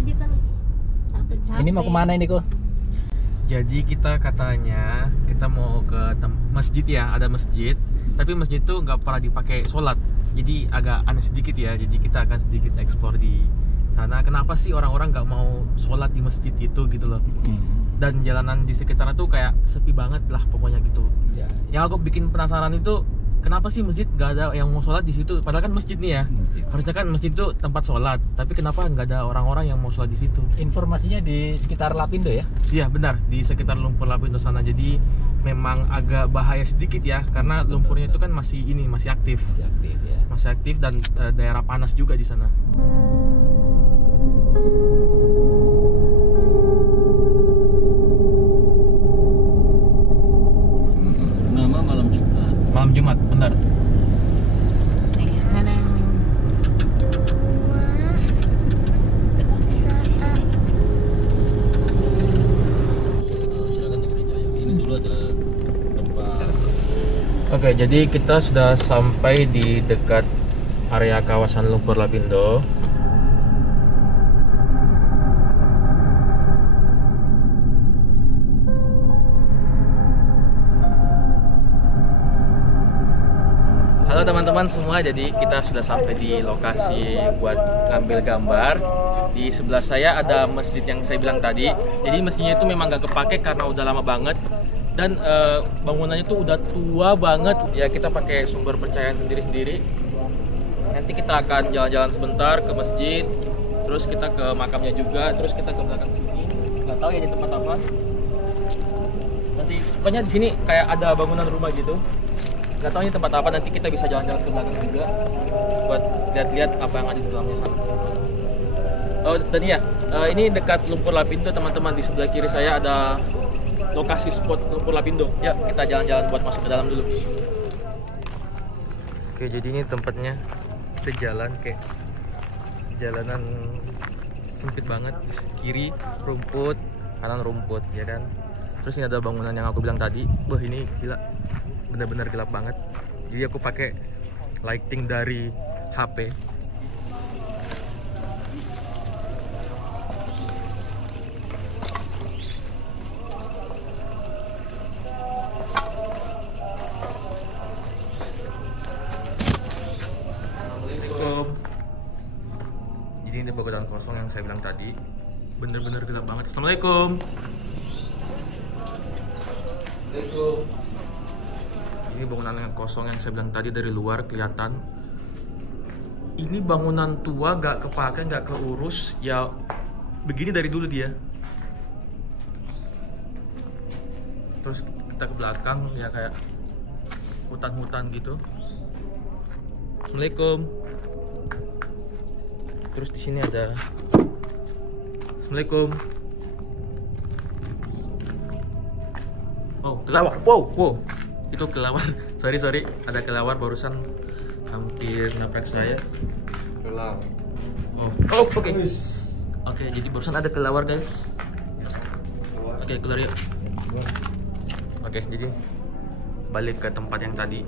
jadi kan takut capek. Ini mau kemana ini kok? Jadi kita katanya kita mau ke masjid ya, ada masjid. Tapi masjid itu nggak pernah dipakai sholat. Jadi agak aneh sedikit ya. Jadi kita akan sedikit eksplor di sana. Kenapa sih orang-orang nggak mau sholat di masjid itu gitu loh? Dan jalanan di sekitarnya tuh kayak sepi banget lah pokoknya gitu. Ya. Yang aku bikin penasaran itu kenapa sih masjid nggak ada yang mau sholat di situ? Padahal kan masjid nih ya. Harusnya kan masjid itu tempat sholat. Tapi kenapa nggak ada orang-orang yang mau sholat di situ? Informasinya di sekitar Lapindo ya? Iya benar, di sekitar lumpur Lapindo sana. Jadi memang agak bahaya sedikit ya, karena lumpurnya itu kan masih aktif. Masih aktif ya. Masih aktif dan daerah panas juga di sana. Nama malam Jumat. Malam Jumat, benar. Silakan ke gereja ya. Ini dulu ada tempat. Oke, jadi kita sudah sampai di dekat area kawasan lumpur Lapindo. Halo teman-teman semua, jadi kita sudah sampai di lokasi buat ngambil gambar. Di sebelah saya ada masjid yang saya bilang tadi. Jadi masjidnya itu memang gak kepake karena udah lama banget. Dan bangunannya itu udah tua banget. Ya kita pakai sumber pencahayaan sendiri-sendiri. Nanti kita akan jalan-jalan sebentar ke masjid. Terus kita ke makamnya juga. Terus kita ke belakang sini. Gak tahu ya di tempat apa. Nanti pokoknya di sini kayak ada bangunan rumah gitu. Gak tahu ini tempat apa, nanti kita bisa jalan-jalan ke belakang juga buat lihat-lihat apa yang ada di dalamnya sana. Oh, dan ya, ini dekat lumpur Lapindo teman-teman. Di sebelah kiri saya ada lokasi spot lumpur Lapindo. Ya, kita jalan-jalan buat masuk ke dalam dulu. Oke, jadi ini tempatnya. Kita jalan kayak jalanan sempit banget. Di kiri rumput, kanan rumput, ya kan. Terus ini ada bangunan yang aku bilang tadi. Wah, ini gila. Benar-benar gelap banget. Jadi aku pakai lighting dari HP. Assalamualaikum. Jadi ini bangunan kosong yang saya bilang tadi. Bener-bener gelap banget. Assalamualaikum. Assalamualaikum. Ini bangunan yang kosong yang saya bilang tadi, dari luar kelihatan. Ini bangunan tua, gak kepake, gak keurus. Ya begini dari dulu dia. Terus kita ke belakang ya kayak hutan-hutan gitu. Assalamualaikum. Terus di sini ada. Assalamualaikum. Oh, kelawar. Wow. Itu kelawar. sorry, ada kelawar barusan hampir nabrak saya. Kelawar. Oke, jadi barusan ada kelawar guys. Oke, keluar yuk. Oke, jadi balik ke tempat yang tadi.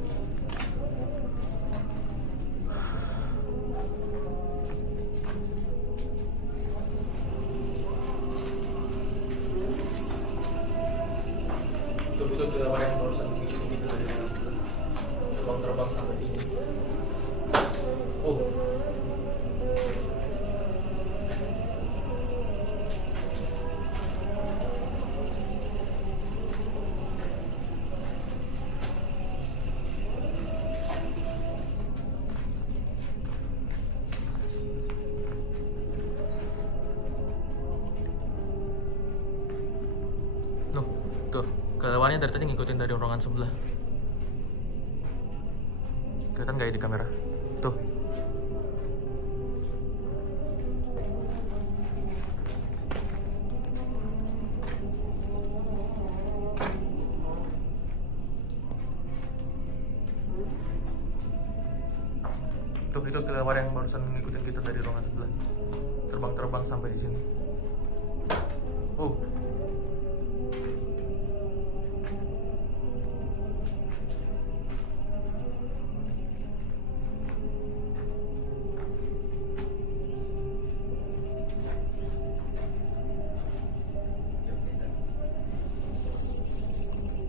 Itu kelawar yang barusan terbang sampai di sini. Oh. Tuh, kelawarnya dari tadi ngikutin dari ruangan sebelah. Kelihatan nggak ya di kamera? Tuh. Tuh, itu kelawar yang barusan ngikutin kita dari ruangan sebelah. Terbang-terbang sampai di sini. Oh.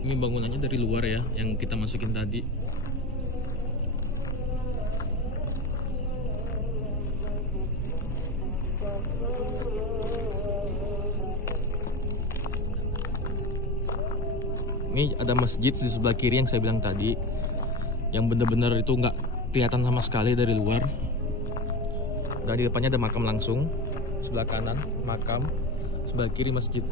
Ini bangunannya dari luar ya, yang kita masukin tadi. Ini ada masjid di sebelah kiri yang saya bilang tadi, yang bener-bener itu nggak kelihatan sama sekali dari luar. Dan di depannya ada makam langsung, sebelah kanan makam, sebelah kiri masjid.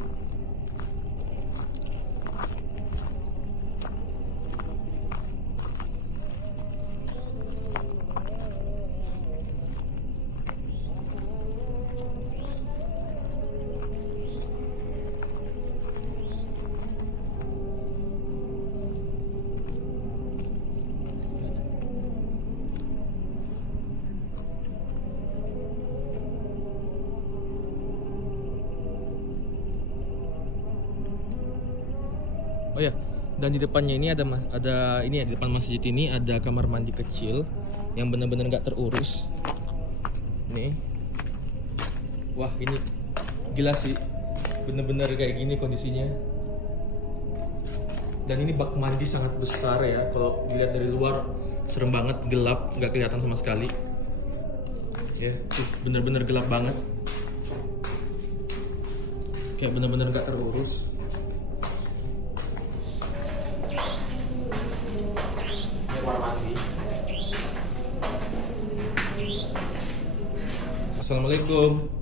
Oh ya, dan di depannya ini ada ini ya, di depan masjid ini ada kamar mandi kecil yang benar-benar nggak terurus. Nih, wah ini gila sih, bener-bener kayak gini kondisinya. Dan ini bak mandi sangat besar ya, kalau dilihat dari luar serem banget, gelap, nggak kelihatan sama sekali. Ya, tuh bener-bener gelap banget, kayak bener-bener nggak terurus. Assalamualaikum.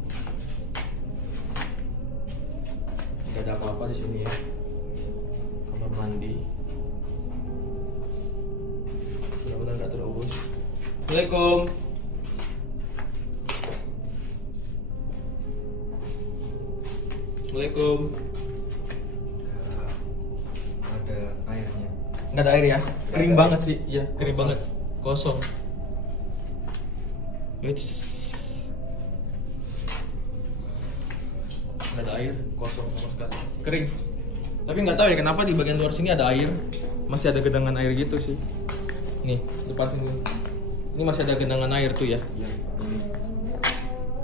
Gak ada apa-apa di sini ya. Kamar mandi. Benar-benar gak terurus. Assalamualaikum. Assalamualaikum. Ada airnya. Nggak ada air ya? Kering banget sih. Iya, kering banget. Kosong. Wits. Nggak ada air, kosong sama sekali, kering. Tapi nggak tahu ya kenapa di bagian luar sini ada air, masih ada genangan air gitu sih. Nih depan sini, ini masih ada genangan air tuh ya. Iya, ini.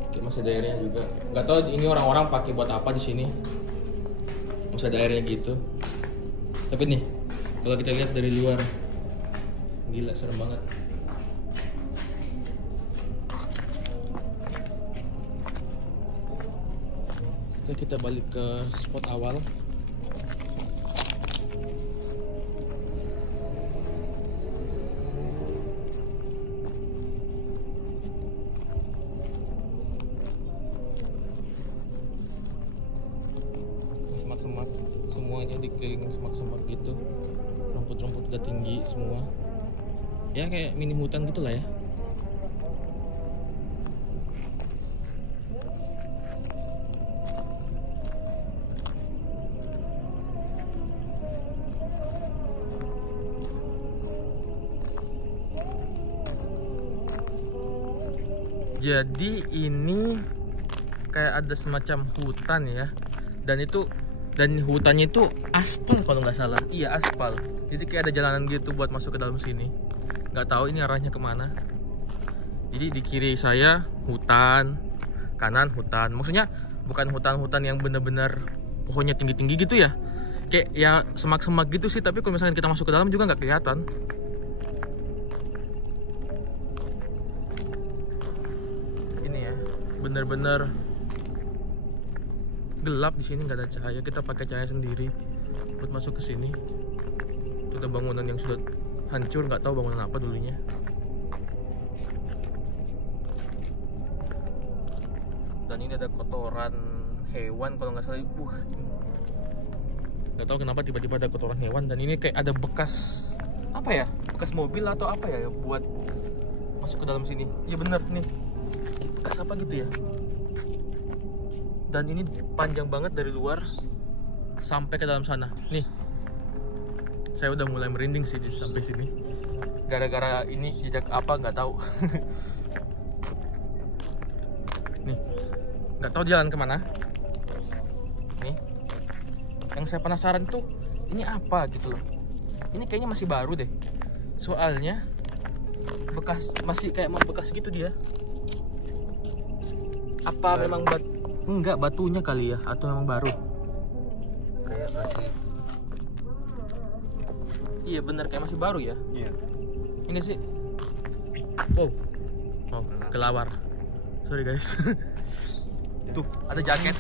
Oke, masih ada airnya juga. Nggak tahu ini orang-orang pakai buat apa di sini. Masih ada airnya gitu. Tapi nih, kalau kita lihat dari luar, gila serem banget. Oke, kita balik ke spot awal. Semak-semak, semuanya dikelilingin semak-semak gitu. Rumput-rumput udah tinggi semua. Ya kayak mini hutan gitu lah ya. Jadi ini kayak ada semacam hutan ya, dan hutannya itu aspal kalau nggak salah. Iya, aspal. Jadi kayak ada jalanan gitu buat masuk ke dalam sini. Nggak tahu ini arahnya kemana. Jadi di kiri saya hutan, kanan hutan. Maksudnya bukan hutan-hutan yang benar-benar pohonnya tinggi-tinggi gitu ya. Kayak ya semak-semak gitu sih. Tapi kalau misalnya kita masuk ke dalam juga nggak kelihatan. Bener-bener gelap di sini, nggak ada cahaya. Kita pakai cahaya sendiri buat masuk ke sini. Itu ada bangunan yang sudah hancur, nggak tahu bangunan apa dulunya. Dan ini ada kotoran hewan kalau nggak salah. Nggak tahu kenapa tiba-tiba ada kotoran hewan. Dan ini kayak ada bekas apa ya? Bekas mobil atau apa ya buat masuk ke dalam sini. Iya bener nih. Bekas apa gitu ya. Dan ini panjang banget dari luar sampai ke dalam sana. Nih, saya udah mulai merinding sih sampai sini. Gara-gara ini jejak apa nggak tahu. Nih, nggak tahu jalan kemana. Nih, yang saya penasaran tuh ini apa gitu loh. Ini kayaknya masih baru deh. Soalnya bekas, masih kayak membekas gitu dia. Apa baru. Memang enggak batunya kali ya, atau memang baru? Kayak masih Iya bener, kayak masih baru ya. Iya. Ini sih. Wow. Oh, kelawar. Sorry guys. Tuh, ada jaket.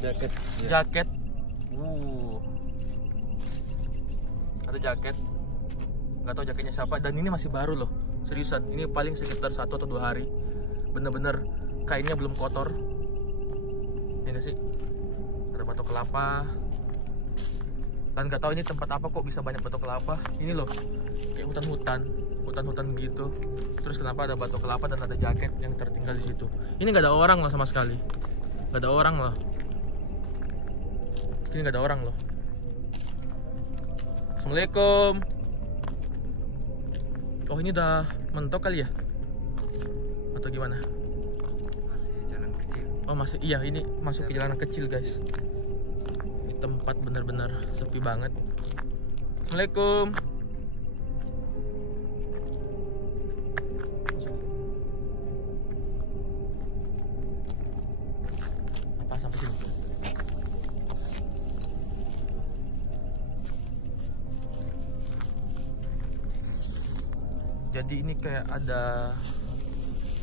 Jaket. Jaket. Ada jaket. Nggak tahu jaketnya siapa. Dan ini masih baru loh. Seriusan. Ini paling sekitar 1 atau 2 hari. Bener-bener kainnya belum kotor. Ini nggak sih. Ada batok kelapa. Dan nggak tahu ini tempat apa kok bisa banyak batok kelapa. Ini loh. Kayak hutan-hutan gitu. Terus kenapa ada batok kelapa dan ada jaket yang tertinggal di situ. Ini nggak ada orang loh sama sekali. Nggak ada orang loh. Ini nggak ada orang loh. Assalamualaikum. Oh ini udah mentok kali ya? Atau gimana? Masih jalan kecil. Oh masih, iya ini masuk ke jalanan kecil guys. Ini tempat bener-bener sepi banget. Assalamualaikum. Apa sampai sini? Jadi ini kayak ada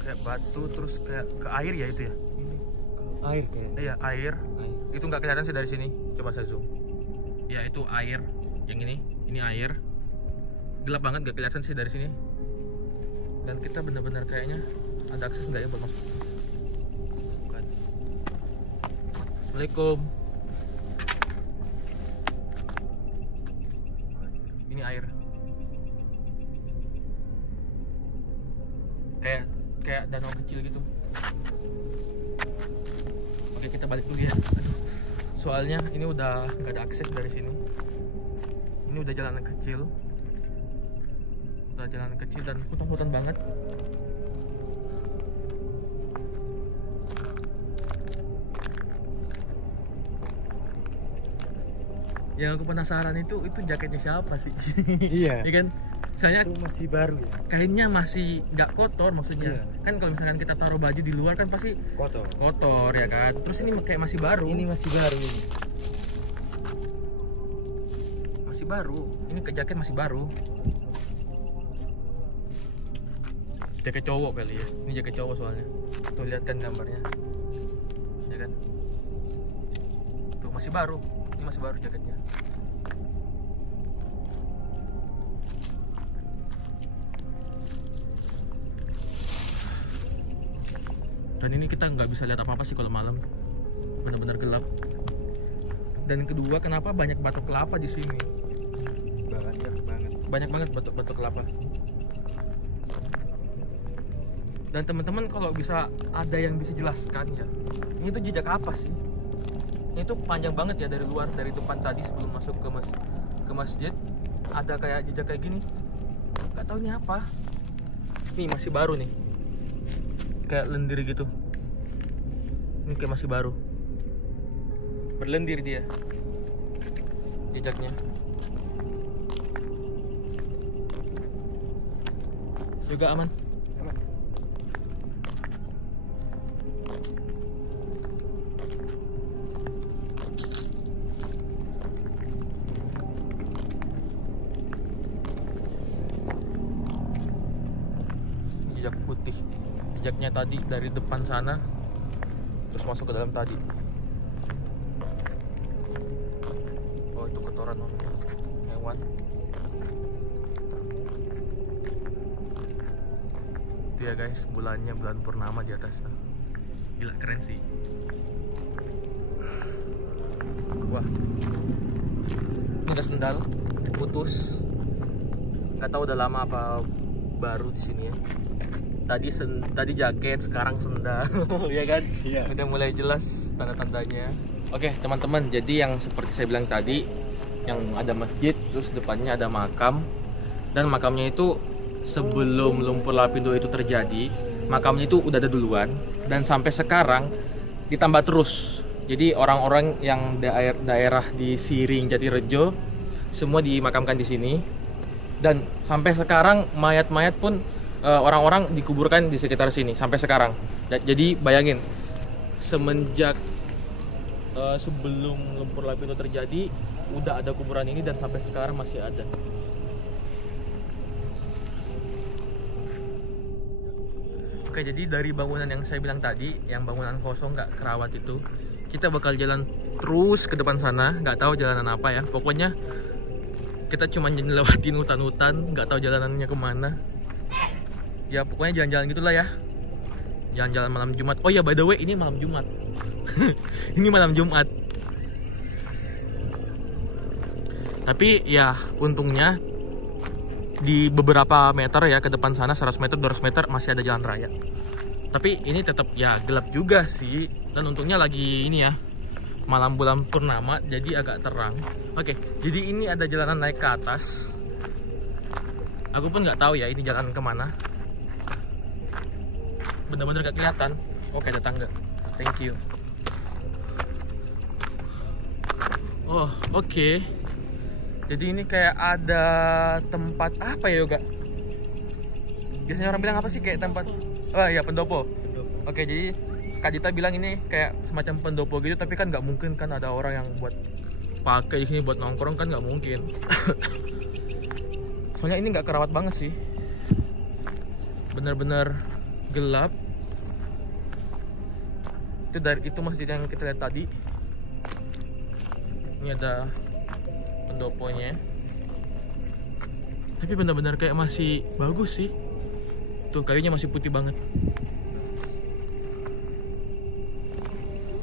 kayak batu terus kayak ke air ya itu ya? Ini ke air kayaknya. Iya air. Air. Itu nggak kelihatan sih dari sini. Coba saya zoom. Ya itu air. Yang ini air. Gelap banget, nggak kelihatan sih dari sini. Dan kita benar-benar kayaknya ada akses nggak ya buat masuk? Bukan. Assalamualaikum. Ini air. Kayak danau kecil gitu. Oke kita balik dulu ya. Aduh. Soalnya ini udah nggak ada akses dari sini. Ini udah jalanan kecil. Udah jalanan kecil dan hutan-hutan banget. Yang aku penasaran itu jaketnya siapa sih? Iya. Iya kan? Soalnya Itu masih baru ya. kainnya masih nggak kotor maksudnya. Iya. Kan kalau misalkan kita taruh baju di luar kan pasti kotor ya kan. Terus ini kayak masih baru. Ini masih baru ini. Masih baru. Ini ke jaket masih baru. Jaket cowok kali ya. Ini jaket cowok soalnya. Tuh lihat kan gambarnya. Ya kan? Tuh masih baru. Ini masih baru jaketnya. Dan ini kita nggak bisa lihat apa-apa sih kalau malam, benar-benar gelap. Dan kedua, kenapa banyak batok kelapa di sini? Banyak banget batok kelapa. Dan teman-teman kalau bisa ada yang bisa jelaskan ya, ini tuh jejak apa sih? Ini tuh panjang banget ya dari luar, dari depan tadi sebelum masuk ke masjid ada kayak jejak kayak gini. Nggak tahu ini apa. Nih masih baru nih. Kayak lendir gitu. Ini kayak masih baru. Berlendir dia. Jejaknya. Juga aman. Aman. Jejak putih. Jejaknya tadi dari depan sana terus masuk ke dalam tadi. Oh itu kotoran hewan. Itu ya guys, bulannya bulan purnama di atas tuh. Gila keren sih. Wah. Ini ada sendal putus. Nggak tahu udah lama apa baru di sini ya. Tadi jaket, sekarang sendal. Ya kan? Iya. Udah mulai jelas tanda-tandanya. Oke, teman-teman, jadi yang seperti saya bilang tadi, yang ada masjid, terus depannya ada makam. Dan makamnya itu sebelum lumpur lapindo itu terjadi, makamnya itu udah ada duluan dan sampai sekarang ditambah terus. Jadi orang-orang yang daerah di Siring, Jatirejo semua dimakamkan di sini. Dan sampai sekarang mayat-mayat pun orang-orang dikuburkan di sekitar sini sampai sekarang. Jadi bayangin, semenjak sebelum lumpur lapindo terjadi udah ada kuburan ini dan sampai sekarang masih ada. Oke, jadi dari bangunan yang saya bilang tadi, yang bangunan kosong nggak kerawat itu, kita bakal jalan terus ke depan sana. Nggak tahu jalanan apa ya. Pokoknya kita cuma lewatin hutan-hutan, nggak tahu jalanannya kemana. Ya pokoknya jalan-jalan gitulah ya. Jalan-jalan malam Jumat. Oh ya, by the way, ini malam Jumat. Ini malam Jumat. Tapi ya untungnya di beberapa meter ya ke depan sana, 100 meter, 200 meter masih ada jalan raya. Tapi ini tetap ya gelap juga sih. Dan untungnya lagi ini ya, malam bulan purnama, jadi agak terang. Oke, jadi ini ada jalanan naik ke atas. Aku pun nggak tahu ya ini jalan kemana. Bener-bener gak kelihatan. Oke, ada tangga. Thank you. Oh, oke. Jadi ini kayak ada tempat apa ya, Yoga? Biasanya orang bilang apa sih kayak tempat? Oh iya, pendopo. Oke, jadi Kak Dita bilang ini kayak semacam pendopo gitu, tapi kan nggak mungkin kan ada orang yang buat pakai di sini buat nongkrong, kan nggak mungkin. Soalnya ini nggak kerawat banget sih. Bener-bener gelap. Itu masjid yang kita lihat tadi. Ini ada pendoponya, tapi benar-benar kayak masih bagus sih. Tuh kayunya masih putih banget.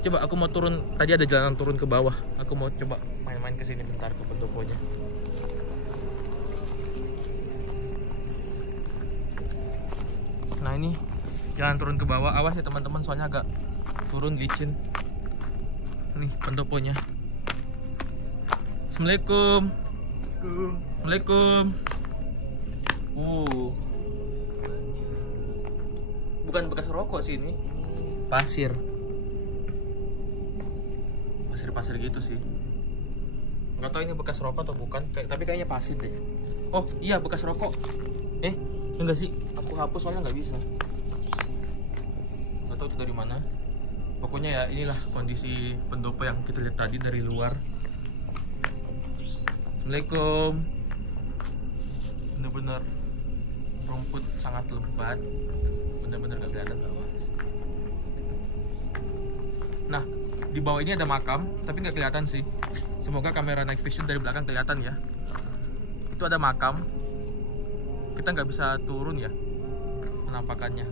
Coba aku mau turun, tadi ada jalanan turun ke bawah. Aku mau coba main-main ke sini bentar ke pendoponya. Nah ini jalan turun ke bawah. Awas ya teman-teman, soalnya agak turun licin. Nih pendoponya. Assalamualaikum. Assalamualaikum. Bukan bekas rokok sih ini. Pasir. Pasir gitu sih. Nggak tahu ini bekas rokok atau bukan. Tapi kayaknya pasir deh. Oh iya, bekas rokok. Enggak sih. Aku hapus soalnya nggak bisa. Nggak tahu itu dari mana. Pokoknya ya inilah kondisi pendopo yang kita lihat tadi dari luar. Assalamualaikum. Bener-bener rumput sangat lebat, bener-bener gak kelihatan bawah. Nah, di bawah ini ada makam, tapi nggak kelihatan sih. Semoga kamera night vision dari belakang kelihatan ya. Itu ada makam. Kita nggak bisa turun ya penampakannya.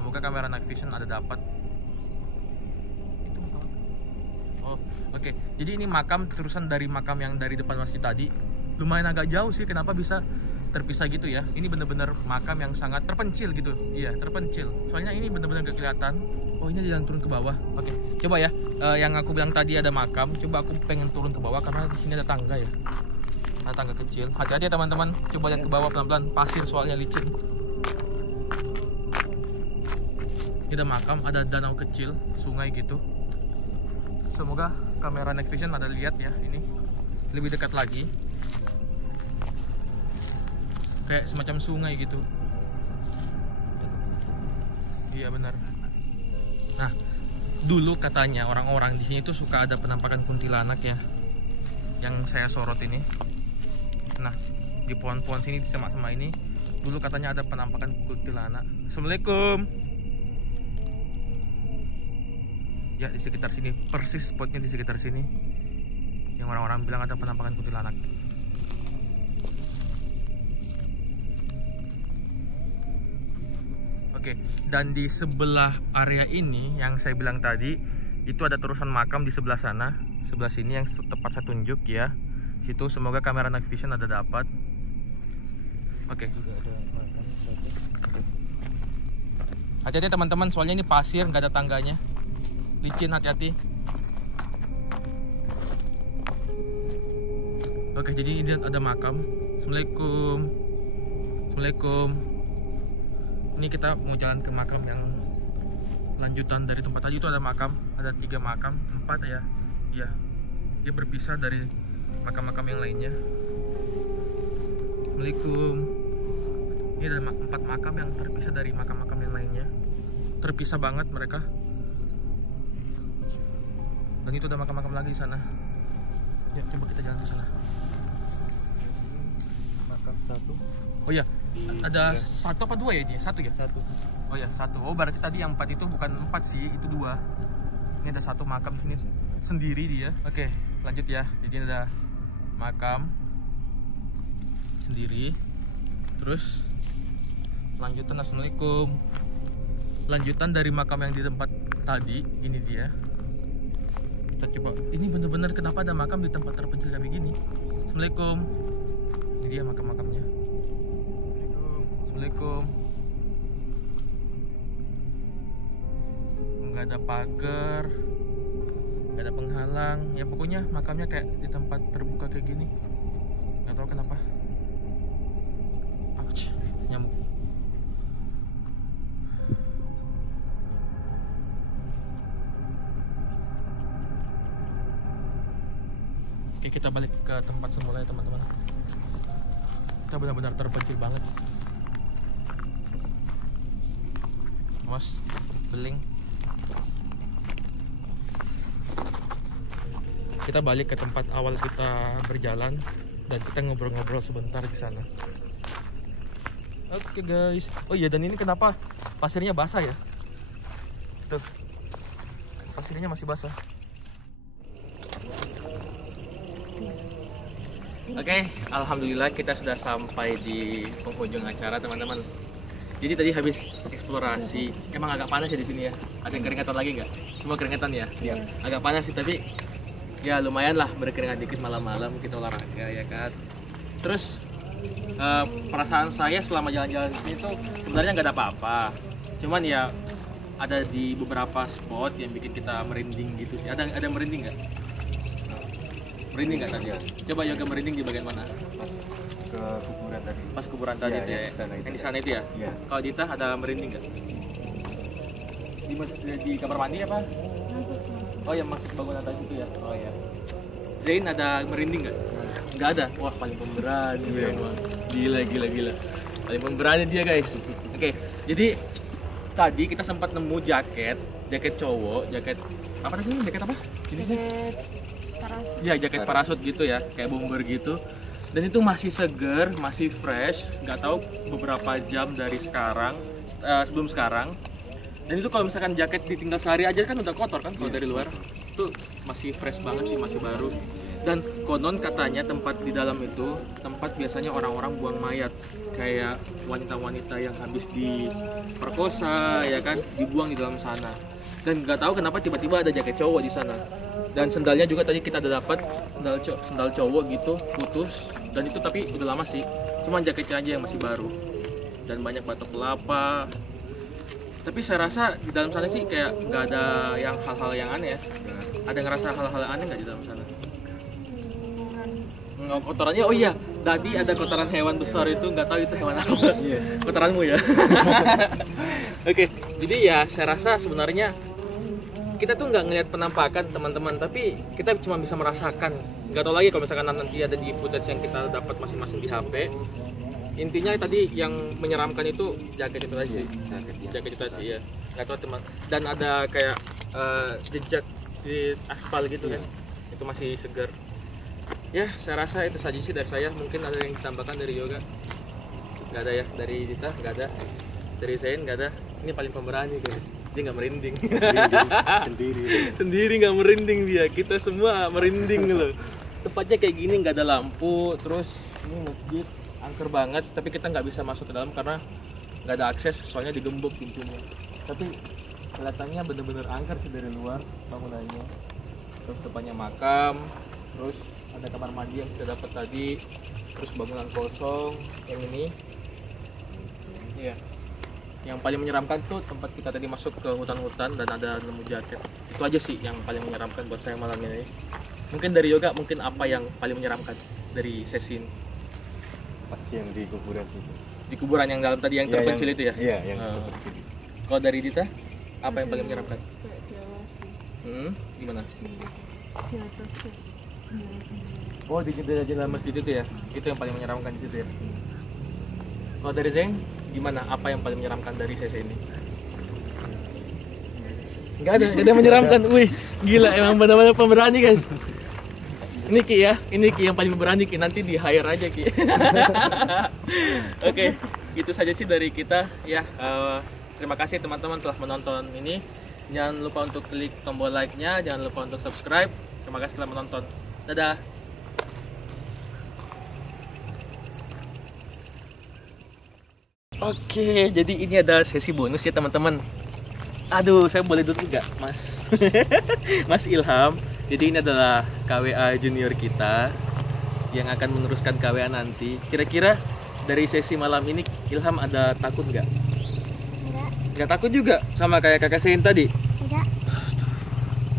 Semoga kamera night vision ada dapat. Oke, jadi ini makam terusan dari makam yang dari depan masjid tadi. Lumayan agak jauh sih, kenapa bisa terpisah gitu ya. Ini bener-bener makam yang sangat terpencil gitu. Iya, terpencil. Soalnya ini bener-bener gak kelihatan. Oh, ini jalan turun ke bawah. Oke, coba ya. Yang aku bilang tadi ada makam. Coba aku pengen turun ke bawah karena di sini ada tangga ya. Ada tangga kecil. Hati-hati ya teman-teman. Coba lihat ke bawah pelan-pelan. Pasir soalnya licin. Ini ada makam, ada danau kecil, sungai gitu. Semoga kamera night vision ada lihat ya, ini lebih dekat lagi, kayak semacam sungai gitu. Iya benar. Nah, dulu katanya orang-orang di sini tuh suka ada penampakan kuntilanak ya, yang saya sorot ini. Nah, di pohon-pohon sini, di semak-semak ini, dulu katanya ada penampakan kuntilanak. Assalamualaikum. Ya, di sekitar sini, persis spotnya di sekitar sini yang orang-orang bilang ada penampakan kuntilanak. Oke, dan di sebelah area ini yang saya bilang tadi, itu ada terusan makam di sebelah sana, sebelah sini yang tepat saya tunjuk ya. Situ semoga kamera night vision ada dapat. Oke. Hati-hati teman-teman, soalnya ini pasir, nggak ada tangganya. Licin, hati-hati. Oke, jadi ini ada makam. Assalamualaikum. Assalamualaikum. Ini kita mau jalan ke makam yang lanjutan dari tempat tadi. Itu ada makam, ada 3 makam, 4 ya. Iya, dia berpisah dari makam-makam yang lainnya. Assalamualaikum. Ini ada 4 makam yang terpisah dari makam-makam yang lainnya. Terpisah banget mereka. Dan itu ada makam-makam lagi di sana. Ya, coba kita jalan ke sana. Makam satu. Oh iya, ada satu apa dua ya dia? Satu ya? Satu. Oh ya, satu. Oh berarti tadi yang 4 itu bukan 4 sih, itu 2. Ini ada satu makam sini sendiri dia. Oke, lanjut ya. Jadi ada makam sendiri. Terus lanjutan, assalamualaikum. Lanjutan dari makam yang di tempat tadi, ini dia. Kita coba. Ini bener-bener kenapa ada makam di tempat terpencil kayak begini? Assalamualaikum. Ini dia makam-makamnya. Assalamualaikum. Nggak ada pagar, nggak ada penghalang. Ya pokoknya makamnya kayak di tempat terbuka kayak gini. Nggak tahu kenapa. Ouch, nyamuk. Oke, kita balik ke tempat semula ya teman-teman. Kita benar-benar terpencil banget. Awas, beling. Kita balik ke tempat awal kita berjalan dan kita ngobrol-ngobrol sebentar di sana. Oke guys. Oh iya, dan ini kenapa pasirnya basah ya? Tuh. Pasirnya masih basah. Oke, alhamdulillah kita sudah sampai di penghujung acara teman-teman. Jadi tadi habis eksplorasi, emang agak panas ya di sini ya. Ada keringetan lagi nggak? Semua keringetan ya? Iya. Agak panas sih, tapi ya lumayan lah berkeringat dikit malam-malam kita olahraga ya kan. Terus perasaan saya selama jalan-jalan di sini tuh sebenarnya nggak ada apa-apa. Cuman ya ada di beberapa spot yang bikin kita merinding gitu sih. Ada merinding nggak? Merinding nggak tadi? Coba yoga merinding di bagian mana? Pas ke kuburan tadi. Pas kuburan tadi tuh ya. Yang di sana itu ya? Iya. Kalau Dita ada merinding nggak? Di kamar mandi apa? Oh yang masuk bangunan tadi itu ya? Oh ya. Zain ada merinding nggak? Nggak ada? Wah paling pemberani ya. Gila. Paling pemberani dia guys. Oke, jadi tadi kita sempat nemu jaket cowok, jaket apa tadi? Jaket apa? Jenisnya? Ya jaket parasut gitu ya, kayak bomber gitu. Dan itu masih seger, masih fresh. Nggak tahu beberapa jam dari sekarang, sebelum sekarang. Dan itu kalau misalkan jaket ditinggal sehari aja kan udah kotor kan kalau dari luar. Itu masih fresh banget sih, masih baru. Dan konon katanya tempat di dalam itu tempat biasanya orang-orang buang mayat, kayak wanita-wanita yang habis diperkosa ya kan, dibuang di dalam sana. Dan nggak tahu kenapa tiba-tiba ada jaket cowok di sana. Dan sendalnya juga tadi kita ada dapat sendal cowok gitu, putus. Dan itu tapi udah lama sih, cuman jaketnya aja yang masih baru. Dan banyak batok kelapa. Tapi saya rasa di dalam sana sih kayak nggak ada yang hal-hal yang aneh ya. Ada ngerasa hal-hal yang aneh nggak di dalam sana? Nggak, kotorannya, oh iya, tadi ada kotoran hewan besar itu, nggak tahu itu hewan apa. Kotoranmu ya. Oke, jadi ya saya rasa sebenarnya kita tuh nggak ngelihat penampakan teman-teman, tapi kita cuma bisa merasakan. Nggak tahu lagi kalau misalkan nanti ada di footage yang kita dapat masing-masing di HP. Intinya tadi yang menyeramkan itu jaket itu aja sih. Jaket itu aja ya. Nggak tahu teman. Dan ada kayak jejak di aspal gitu kan. Itu masih segar. Ya, saya rasa itu saja sih dari saya. Mungkin ada yang ditambahkan dari Yoga. Nggak ada ya. Dari Dita nggak ada. Dari Zain nggak ada. Ini paling pemberani guys. Dia nggak merinding. Sendiri nggak merinding dia. Kita semua merinding loh. Tempatnya kayak gini nggak ada lampu. Terus ini masjid angker banget. Tapi kita nggak bisa masuk ke dalam karena nggak ada akses. Soalnya digembok pintunya. Tapi kelihatannya bener-bener angker sih dari luar bangunannya. Terus depannya makam. Terus ada kamar mandi yang kita dapat tadi. Terus bangunan kosong yang ini. Iya. Yang paling menyeramkan tuh tempat kita tadi masuk ke hutan-hutan dan ada nemu jaket. Itu aja sih yang paling menyeramkan buat saya malam ini. Mungkin dari Yoga, mungkin apa yang paling menyeramkan dari sesi ini? Pas yang di kuburan situ. Di kuburan yang dalam tadi yang terpencil itu ya? Iya, yang terpencil. Kalau dari Dita, apa yang paling menyeramkan? Gimana? Oh, di jendela masjid itu ya? Itu yang paling menyeramkan di situ ya? Kalau dari Zeng, gimana? Apa yang paling menyeramkan dari sesi ini? Nggak ada yang menyeramkan. Wih, gila, emang benar-benar pemberani guys. Ini Ki ya, ini Ki yang paling berani Ki, nanti di hire aja Ki. Oke, gitu saja sih dari kita ya. Terima kasih teman-teman telah menonton ini. Jangan lupa untuk klik tombol like-nya, jangan lupa untuk subscribe. Terima kasih telah menonton. Dadah. Oke, jadi ini ada sesi bonus ya teman-teman. Aduh, saya boleh duduk nggak, Mas? Mas Ilham. Jadi ini adalah KWA junior kita yang akan meneruskan KWA nanti. Kira-kira dari sesi malam ini Ilham ada takut nggak? Enggak. Nggak takut juga, sama kayak kakak Sein tadi. Enggak.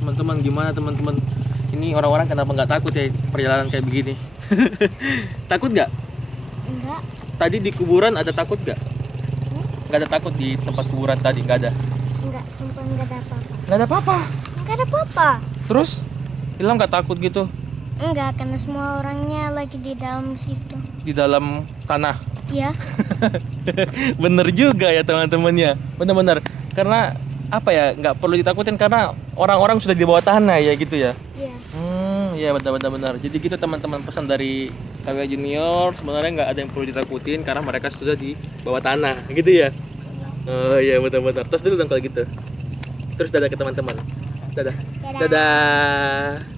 Teman-teman gimana teman-teman? Ini orang-orang kenapa nggak takut ya perjalanan kayak begini? Takut nggak? Enggak. Tadi di kuburan ada takut nggak? Nggak ada takut di tempat kuburan tadi, nggak ada. Enggak, sumpah enggak ada apa-apa. Nggak ada apa-apa. Enggak ada apa-apa. Terus Ilham nggak takut gitu Enggak, karena semua orangnya lagi di dalam situ. di dalam tanah? Iya. Bener juga ya teman-teman ya, bener-bener. Karena apa ya, nggak perlu ditakutin karena orang-orang sudah di bawah tanah ya gitu ya. Iya. Ya benar-benar. Jadi gitu teman-teman, pesan dari KWA Junior sebenarnya nggak ada yang perlu ditakutin karena mereka sudah di bawah tanah gitu ya. Oh iya benar-benar. Terus dulu dong kalau gitu. Terus dadah ke teman-teman. Dadah. Dadah. Dadah.